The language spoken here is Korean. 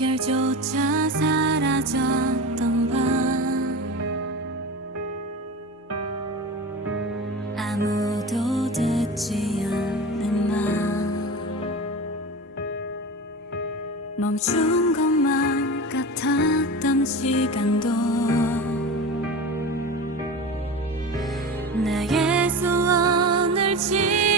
결조차 사라졌던 밤. 아무도 듣지 않는 말. 멈춘 것만 같았던 시간도 나의 소원을 지